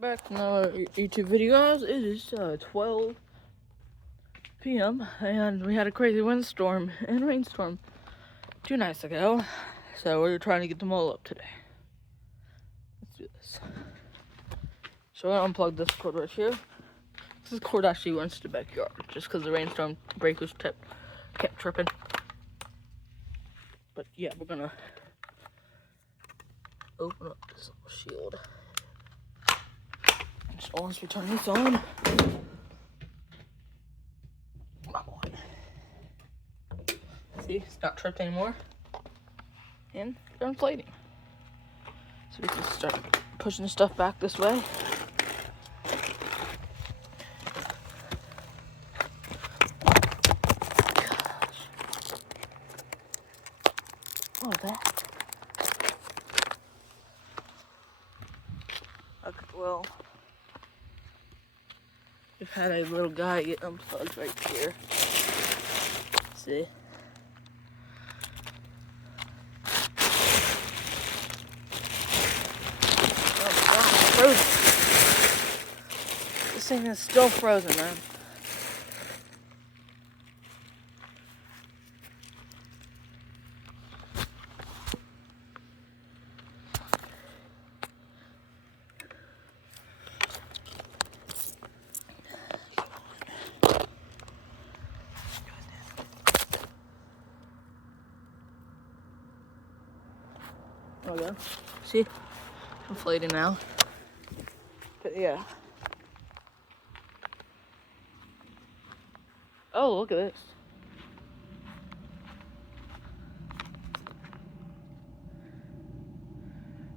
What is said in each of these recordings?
Back to another YouTube video, guys. It is 12 p.m. and we had a crazy windstorm and rainstorm 2 nights ago, so we're trying to get them all up today. Let's do this. So I unplugged this cord right here. This cord actually runs to the backyard, just because the rainstorm breakers kept tripping. But yeah, we're gonna open up this little shield. So once we turn this on, see, it's not tripped anymore, and they're inflating. So we can start pushing the stuff back this way. Gosh. Oh, that. Okay, well, we've had a little guy get unplugged right here. See? Oh God, frozen. This thing is still frozen, man. Oh yeah. See? Inflating now. But yeah. Oh, look at this.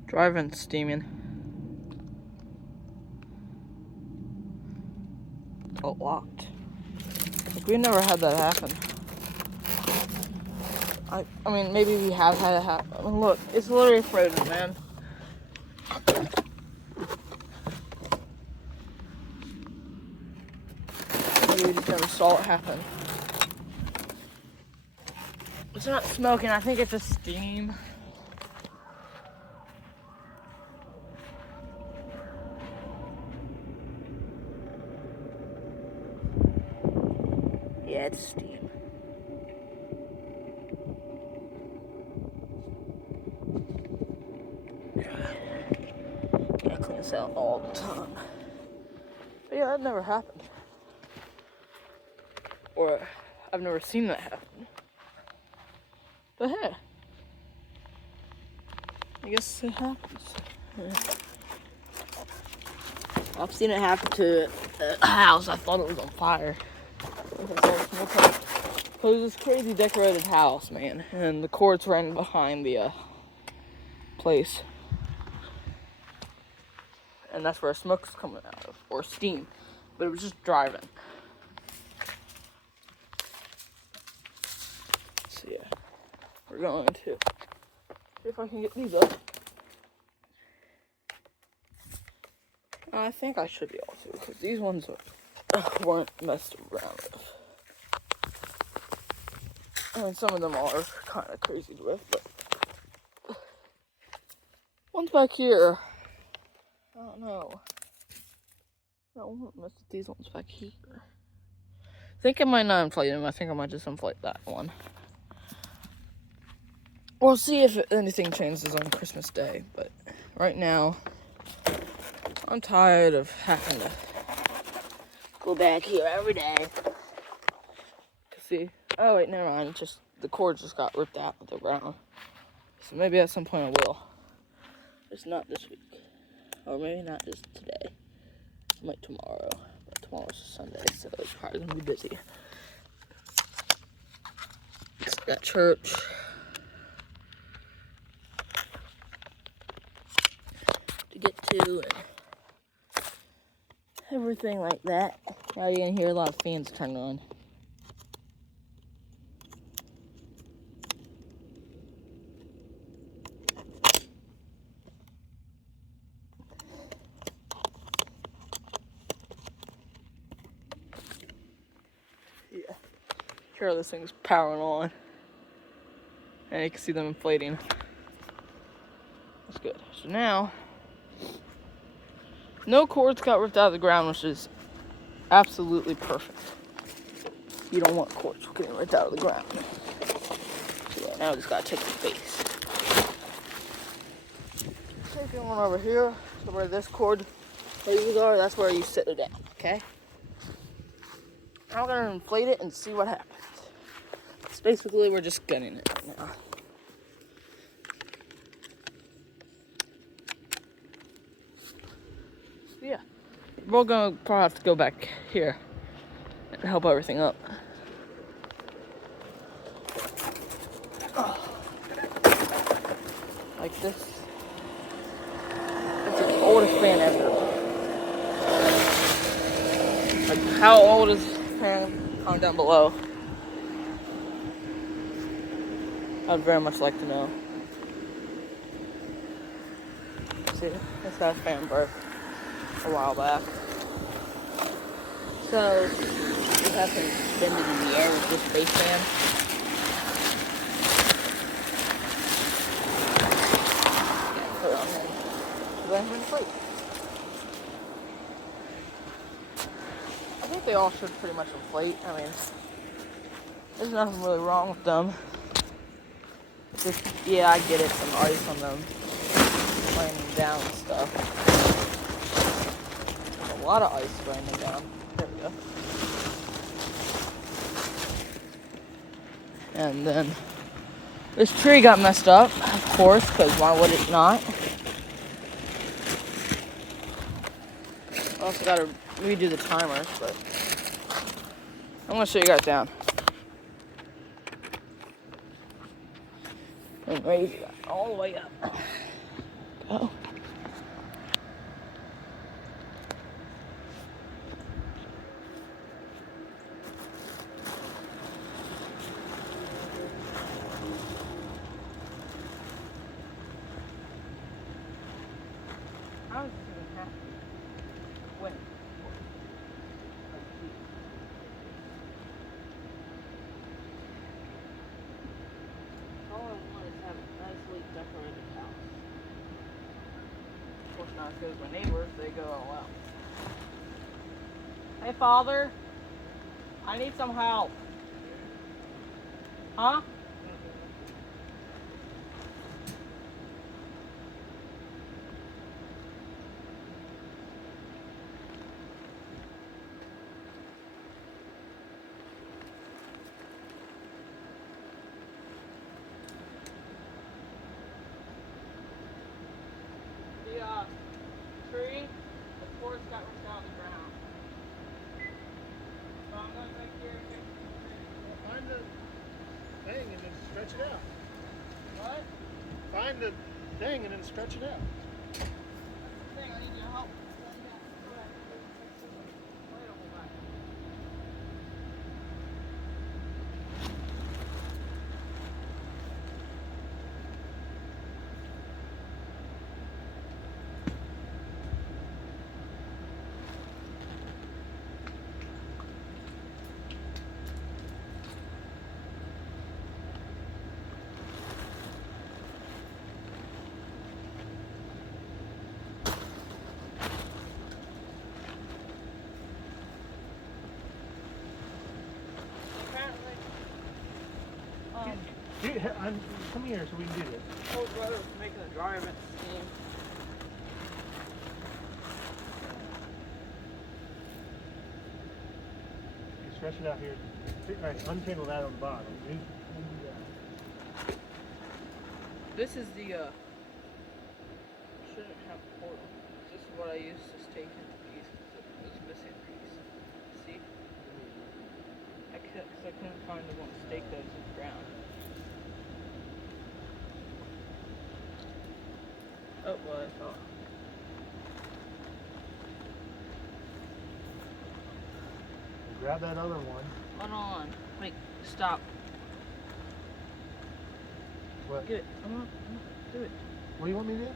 Driving steaming. Oh, locked. Like, we never had that happen. I mean, maybe we have had it happen. I mean, look, it's literally frozen, man. Maybe we just never saw it happen. It's not smoking, I think it's just steam. Yeah, it's steam. I clean this out all the time. But yeah, that never happened. Or I've never seen that happen. But hey, I guess it happens. Yeah. I've seen it happen to a house. I thought it was on fire. Because it was this crazy decorated house, man. And the cords ran behind the place. And that's where smoke's coming out of, or steam. But it was just driving. So yeah, we're going to see if I can get these up. I think I should be able to, because these ones weren't messed around with. I mean, some of them are kind of crazy to lift, but one's back here. I don't know. I won't mess with these ones back here. I think I might not inflate them. I think I might just inflate that one. We'll see if anything changes on Christmas Day, but right now, I'm tired of having to go back here every day. See? Oh wait, never mind. Just the cord just got ripped out of the ground. So maybe at some point I will. Just not this week. Or maybe not just today. I might tomorrow. But tomorrow's Sunday, so it's probably gonna be busy. Got church. To get to and everything like that. Now you're gonna hear a lot of fans turn on. Yeah. Here this thing's powering on. And you can see them inflating. That's good. So now No cords got ripped out of the ground, which is absolutely perfect. You don't want cords getting ripped out of the ground. So yeah, now we just gotta take the base. Taking one over here, so where this cord bases are, that's where you sit it down, okay? I'm gonna inflate it and see what happens. So basically, we're just gunning it right now. Yeah, we're gonna probably have to go back here and help everything up. Like this. It's the oldest fan ever. Like, how old is this fan? Comment down below. I'd very much like to know. See, this guy's fan broke a while back. So, we have him suspended in the air with this base fan. Put it on him. Let him inflate. I think they all should pretty much inflate. I mean, there's nothing really wrong with them. Just, yeah, I get it, some ice on them, laying them down and stuff. There's a lot of ice laying them down. There we go. And then this tree got messed up, of course, because why would it not? I also got to redo the timers, but I'm going to show you guys down. And raise it all the way up. Go. How is this even happening? When? All I want is to have a nicely decorated house. Of course, not as good as my neighbors. They go all out. Hey, Father. I need some help. Huh? The tree, the cords got ripped out of the ground. So I'm going back here and fix it. Find the thing and then stretch it out. What? Find the thing and then stretch it out. That's the thing, I need your help. Go ahead. Wait a whole back. Come here so we can do this. Oh, brother was making a dry vent steam. You stretch it out here. Right, untangle that on the bottom. This is the, shouldn't have portal. This is what I used to take into pieces. It was missing a piece. See? Because I couldn't find the one to stake those in the ground. Oh, well, I thought. Grab that other one. Hold on. Wait, stop. What? Get it. Come on. Do it. What do you want me to do?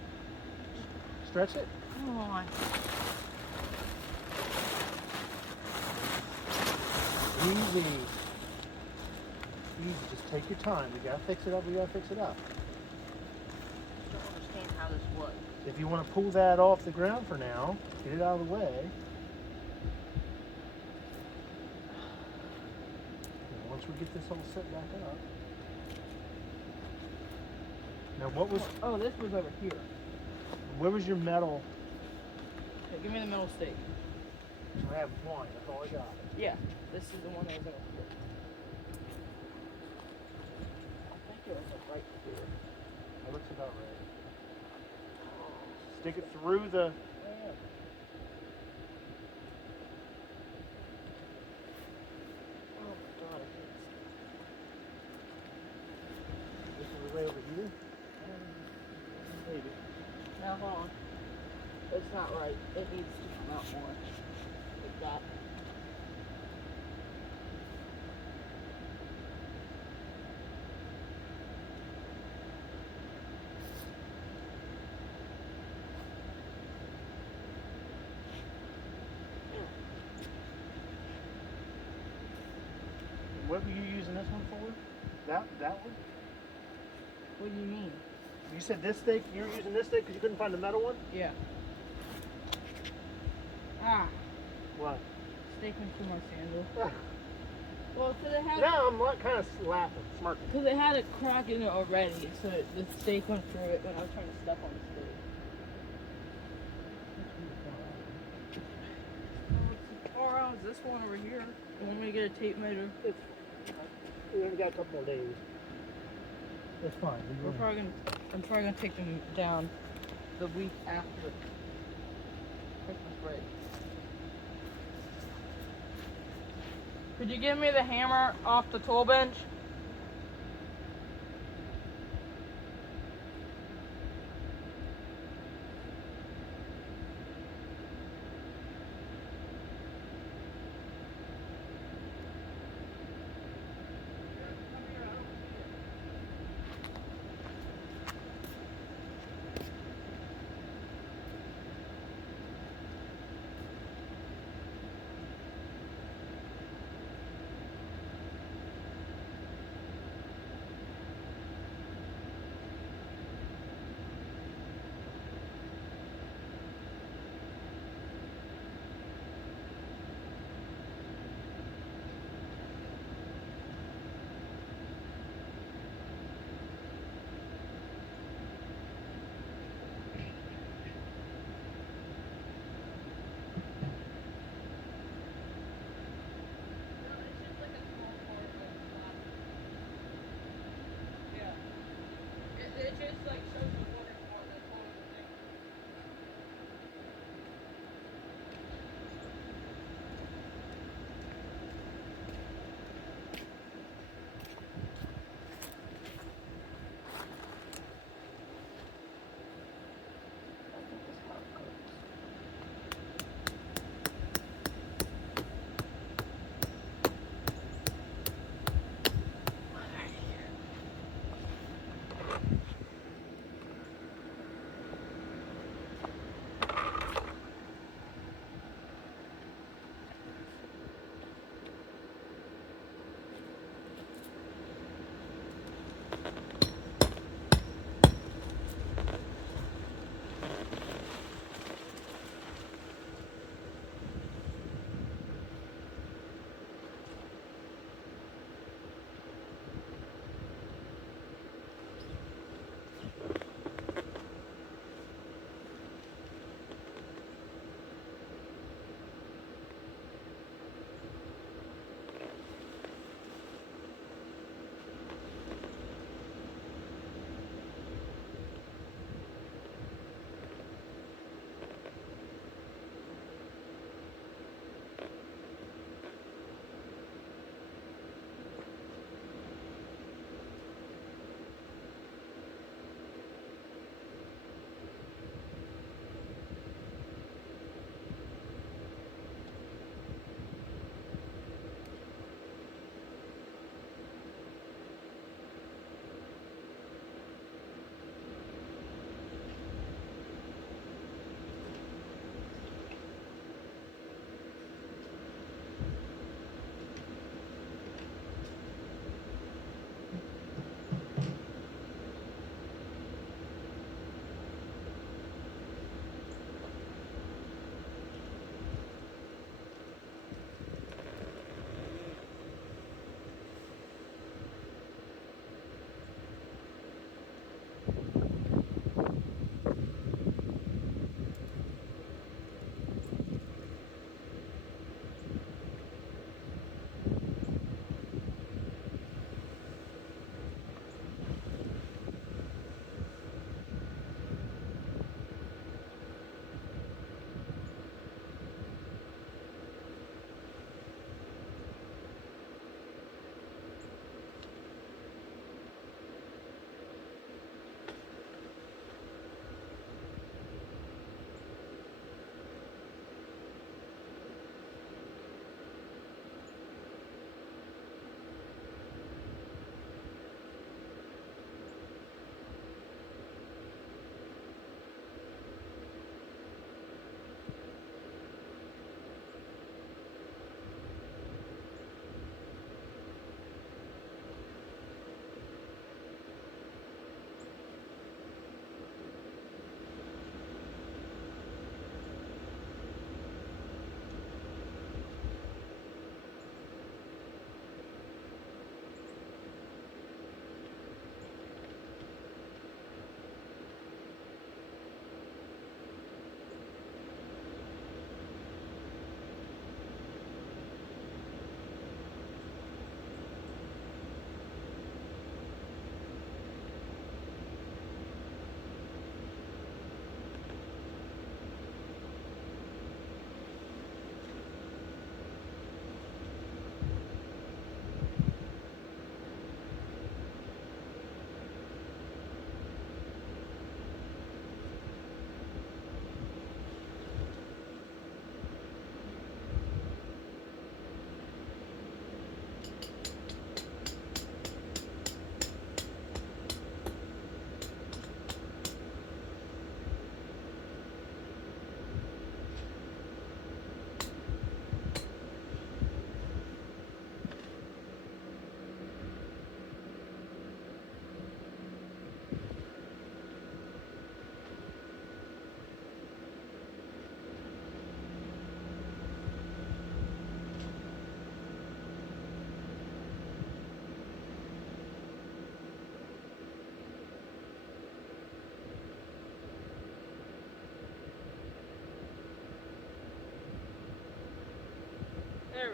Stretch it? Come on. Easy. Easy. Just take your time. We gotta fix it up. We gotta fix it up. I don't understand how this works. If you want to pull that off the ground for now, get it out of the way. And once we get this all set back up. Now what was, Oh, this was over here. where was your metal? Okay, give me the metal stake. I have one, that's all I got. Yeah, this is the one that was over here. I think it was like right here. That looks about right. Stick it through the. Oh my god, I hate this. This is the way over here. Maybe. Now hold on. It's not right. It needs to come out more. Like that. What were you using this one for? That one? What do you mean? You said this stake. You were using this stake because you couldn't find the metal one. Yeah. Ah, What? staking through my sandal. Well, because it had. Now I'm like kind of laughing, smirking. Because it had a crack in it already, so the stake went through it when I was trying to step on the stake. As far out as this one over here. You want me to get a tape measure? We only got a couple more days. That's fine. I'm probably gonna take them down the week after Christmas break. Could you give me the hammer off the tool bench?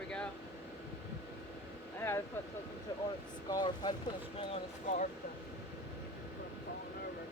we go. I had to put something on its scarf. I had to put a spring on its scarf to put it falling over.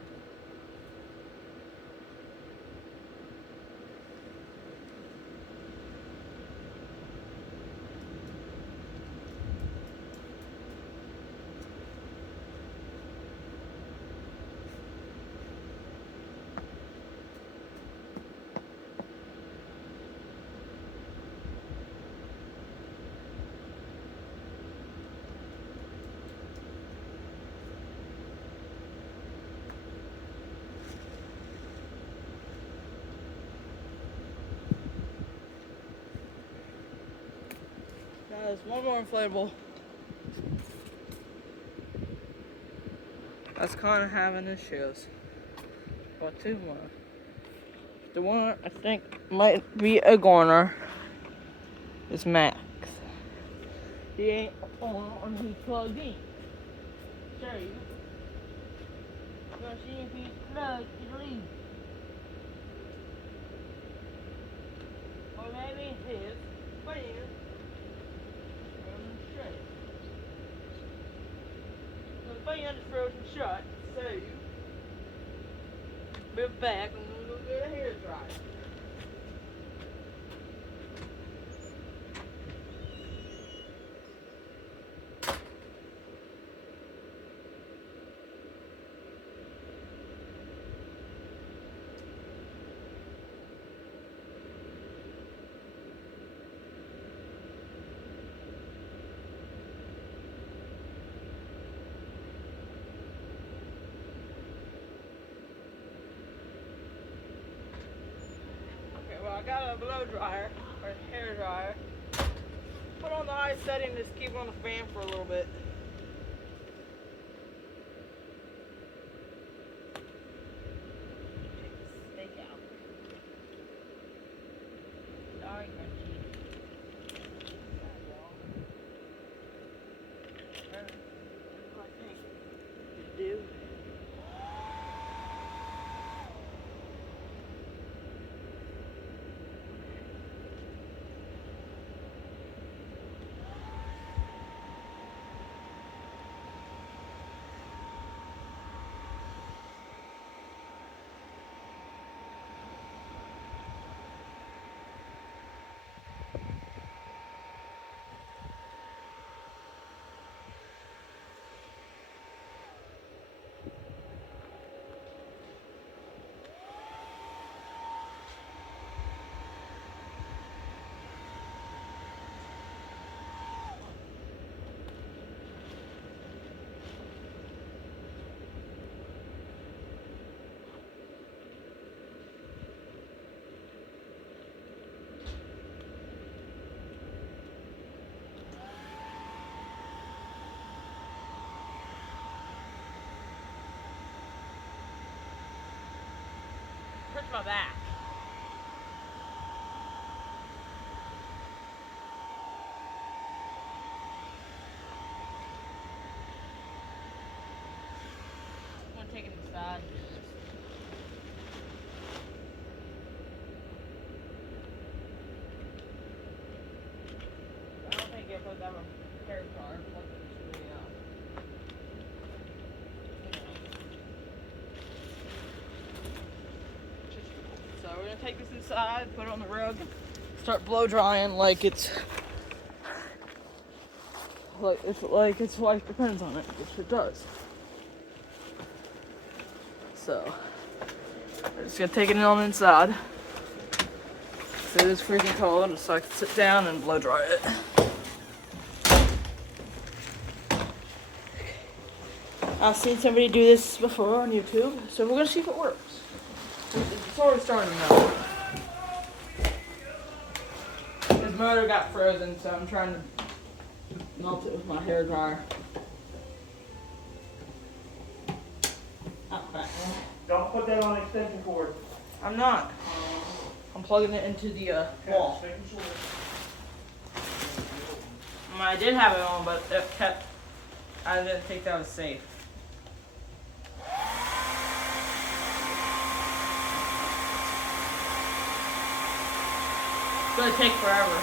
Now there's one more inflatable. That's kind of having issues. Well, two more. The one I think might be a goner is Max. He ain't on, he's plugged in. Show you. Gonna see if he's plugged to leave. Or maybe his fan. The fan is frozen shut, so move back and we'll go get a hair dryer. I got a blow dryer, or a hair dryer. Put on the high setting, just keep it on the fan for a little bit. Take the steak out. Sorry, crunchy. What I think to do. Hurts my back. I'm gonna take it inside. I don't think if I have a hair dryer, plug it should be out. So we're gonna take this inside, put it on the rug, start blow drying like it's life depends on it, which it does. So we're just gonna take it on inside. So it is freezing cold, so I can sit down and blow dry it. I've seen somebody do this before on YouTube, so we're gonna see if it works. It's already starting now. His motor got frozen, so I'm trying to melt it with my hair dryer. Out back. Don't put that on an extension cord. I'm not. I'm plugging it into the wall. I did have it on, but it kept. I didn't think that was safe. It's gonna take forever.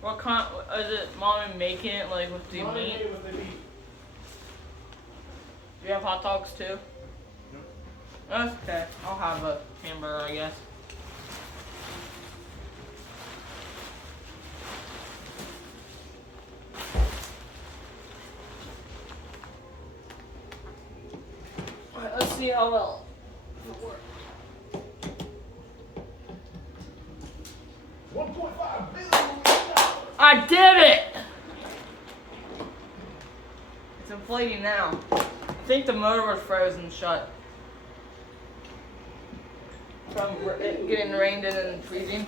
What kind? Is it mommy making it like with the Mommy meat? made it with the meat. Do you have hot dogs too? No. That's okay. I'll have a hamburger, I guess. Alright, let's see how well it works. 1.5 billion. I did it! It's inflating now. I think the motor was frozen shut. From it getting rained in and freezing.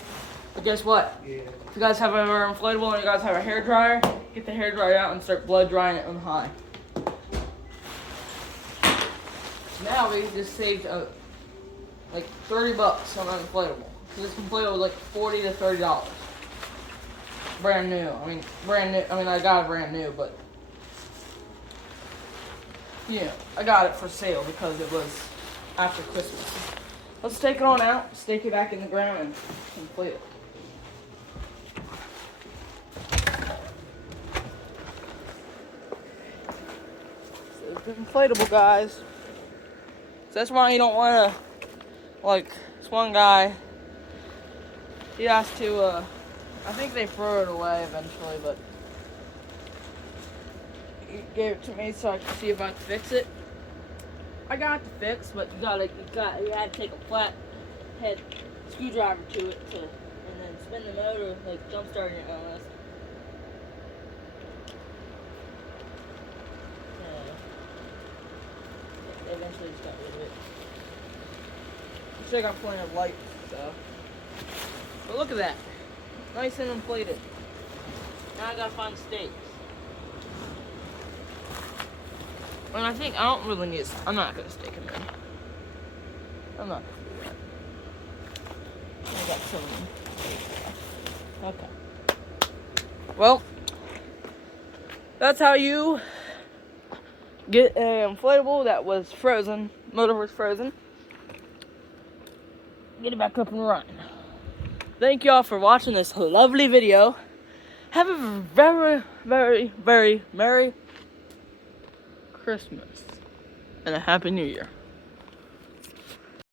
But guess what? Yeah. If you guys have an inflatable and you guys have a hair dryer, get the hair dryer out and start blow drying it on high. Now we just saved like $30 on an inflatable. So this inflatable was like $40 to $30. Brand new. I got it brand new, but yeah, I got it for sale because it was after Christmas. Let's take it on out, stake it back in the ground, and inflate it. So it's inflatable, guys. So that's why you don't want to, like, this one guy, he has to, I think they throw it away eventually, but he gave it to me so I could see if I could fix it. I got the fix, but you had to take a flat head screwdriver to it and then spin the motor, like jump starting it almost. They eventually just got rid of it. Looks like I'm plenty of light, so. But look at that. Nice and inflated. Now I gotta find the stakes. And I think I don't really need. I'm not gonna stake them in. I'm not gonna do that. I got some of them. Okay. Well, that's how you get an inflatable that was frozen. Motor was frozen. Get it back up and running. Thank y'all for watching this lovely video. Have a very, very, very Merry Christmas and a Happy New Year.